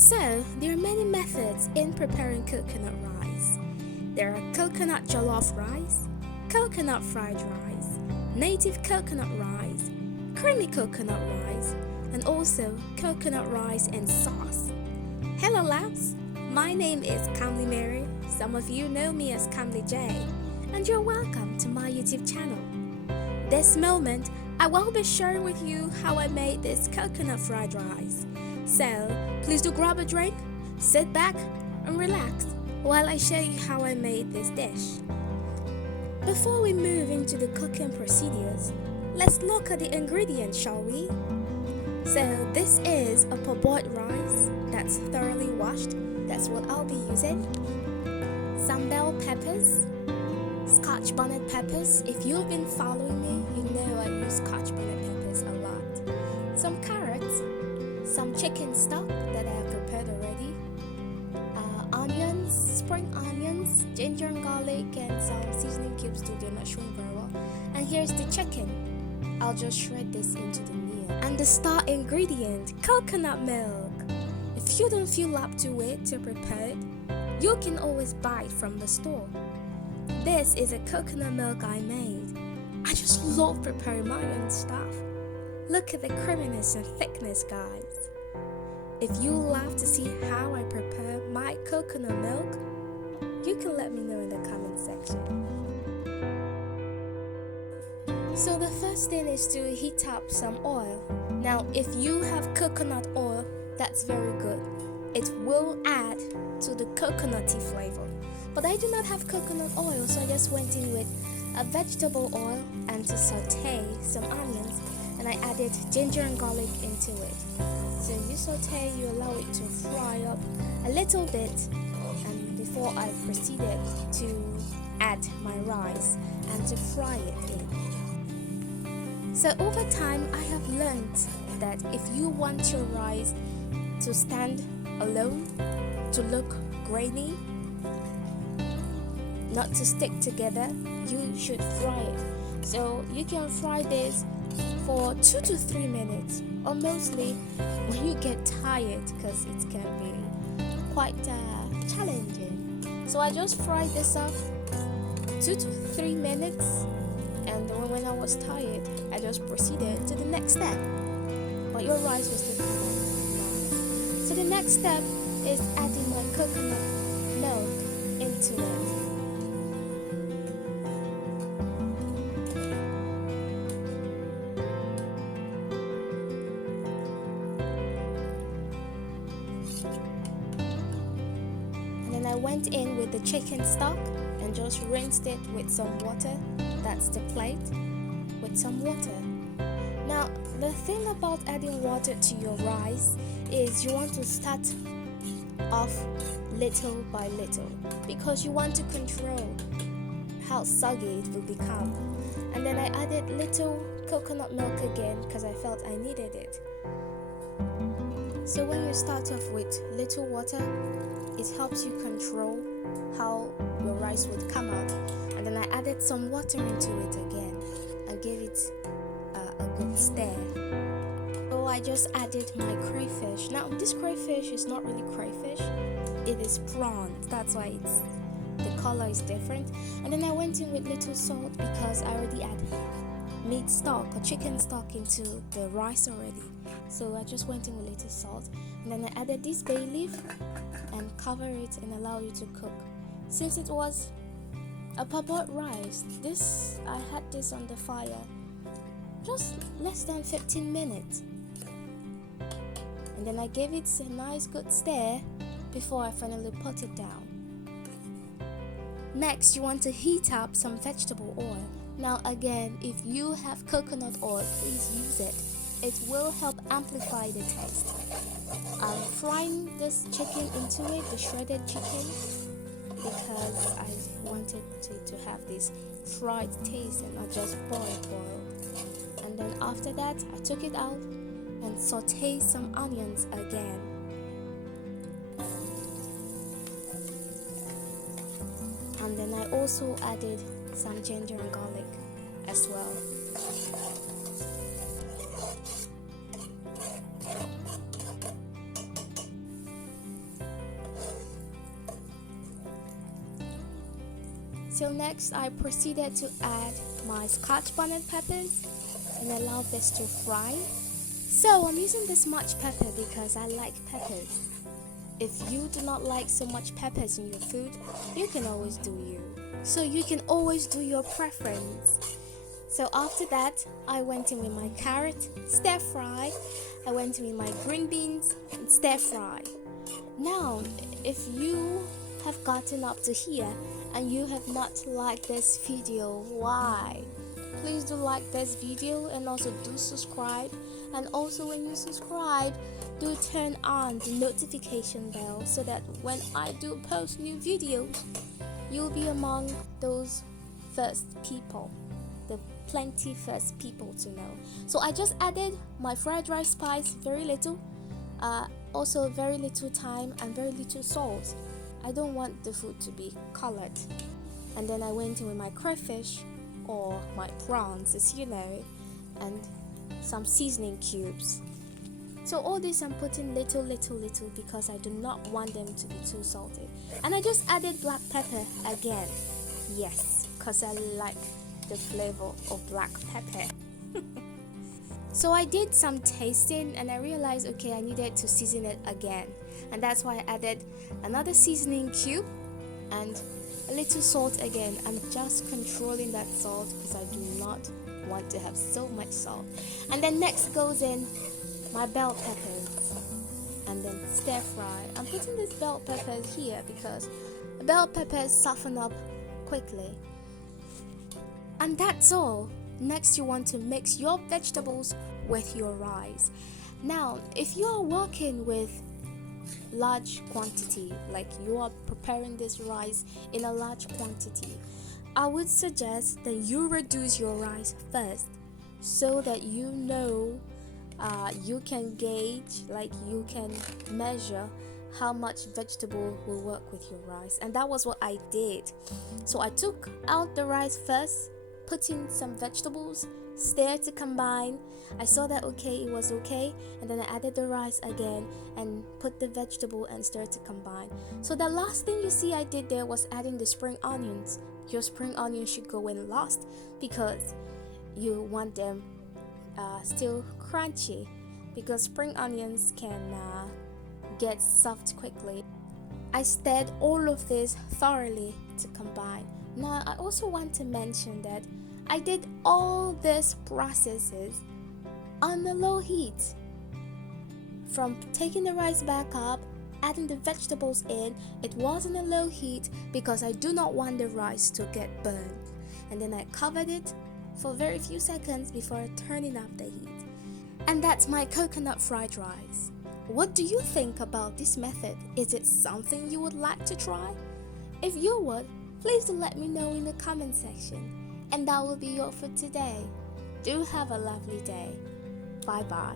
So, there are many methods in preparing coconut rice. There are coconut jollof rice, coconut fried rice, native coconut rice, creamy coconut rice, and also coconut rice and sauce. Hello loves, my name is Khamlijay. Some of you know me as Khamlijay, and you're welcome to my YouTube channel. This moment, I will be sharing with you how I made this coconut fried rice. So, please do grab a drink, sit back, and relax while I show you how I made this dish. Before we move into the cooking procedures, let's look at the ingredients, shall we? So, this is a parboiled rice that's thoroughly washed. That's what I'll be using. Some bell peppers, Scotchbonnet peppers. If you've been following me, you know I use Scotchbonnet peppers a lot. Some carrots, some chicken stock that I have prepared already, onions, spring onions, ginger and garlic, and some seasoning cubes too. They're not showing very well. And here's the chicken. I'll just shred this into the meal. And the star ingredient, coconut milk. If you don't feel up to it to prepare it, you can always buy it from the store. This is a coconut milk I made. I just love preparing my own stuff. Look at the creaminess and thickness, guys. If you love to see how I prepare my coconut milk, you can let me know in the comment section. So the first thing is to heat up some oil. Now, if you have coconut oil, that's very good. It will add to the coconutty flavor. But I do not have coconut oil, so I just went in with a vegetable oil and to saute some onions, and I added ginger and garlic into it. So you saute, you allow it to fry up a little bit, and before I proceeded to add my rice and to fry it in. So over time, I have learned that if you want your rice to stand alone, to look grainy, not to stick together, you should fry it. So you can fry this for 2 to 3 minutes, or mostly when you get tired, because it can be quite challenging. So I just fried this up 2 to 3 minutes, and when I was tired, I just proceeded to the next step. But your rice will still come out. So the next step is adding my coconut milk into it. And then I went in with the chicken stock and just rinsed it with some water. That's the plate, with some water. Now, the thing about adding water to your rice is you want to start off little by little, because you want to control how soggy it will become. And then I added little coconut milk again because I felt I needed it. So when you start off with little water, it helps you control how your rice would come out. And then I added some water into it again and gave it a good stir. So I just added my crayfish. Now this crayfish is not really crayfish, it is prawn. That's why the color is different. And then I went in with little salt because I already added meat stock or chicken stock into the rice already. So I just went in with little salt, and then I added this bay leaf and cover it and allow it to cook. Since it was a parboiled rice, I had this on the fire just less than 15 minutes. And then I gave it a nice good stir before I finally put it down. Next, you want to heat up some vegetable oil. Now again, if you have coconut oil, please use it. It will help amplify the taste. I'm frying this chicken into it, the shredded chicken, because I wanted to have this fried taste and not just boiled. And then after that, I took it out and sauteed some onions again. And then I also added some ginger and garlic as well. So next I proceeded to add my Scotchbonnet peppers and allow this to fry. So I'm using this much pepper because I like peppers. If you do not like so much peppers in your food, you can always do you. So you can always do your preference. So after that, I went in with my carrot, stir fry. I went in with my green beans and stir fry. Now, if you have gotten up to here and you have not liked this video, why? Please do like this video and also do subscribe. And also when you subscribe, do turn on the notification bell so that when I do post new videos, you'll be among those first people, the plenty first people to know. So I just added my fried rice spice, very little, also very little thyme and very little salt. I don't want the food to be colored. And then I went in with my crayfish or my prawns, as you know, and some seasoning cubes. So all this I'm putting little because I do not want them to be too salty. And I just added black pepper again. Yes, because I like the flavor of black pepper. So I did some tasting and I realized, okay, I needed to season it again. And that's why I added another seasoning cube and a little salt again. I'm just controlling that salt because I do not want to have so much salt. And then next goes in my bell peppers and then stir fry. I'm putting these bell peppers here because bell peppers soften up quickly. And that's all. Next you want to mix your vegetables with your rice. Now if you are working with large quantity, like you are preparing this rice in a large quantity, I would suggest that you reduce your rice first so that you know you can gauge, like you can measure how much vegetable will work with your rice. And that was what I did. So I took out the rice first, put in some vegetables, stir to combine. I saw that okay, it was okay, and then I added the rice again and put the vegetable and stir to combine. So the last thing you see I did there was adding the spring onions. Your spring onions should go in last because you want them still crunchy, because spring onions can get soft quickly. I stirred all of this thoroughly to combine. Now I also want to mention that I did all these processes on a low heat. From taking the rice back up, adding the vegetables in, it was on a low heat because I do not want the rice to get burned. And then I covered it for very few seconds before turning up the heat. And that's my coconut fried rice. What do you think about this method? Is it something you would like to try? If you would, please do let me know in the comment section. And that will be all for today. Do have a lovely day. Bye bye.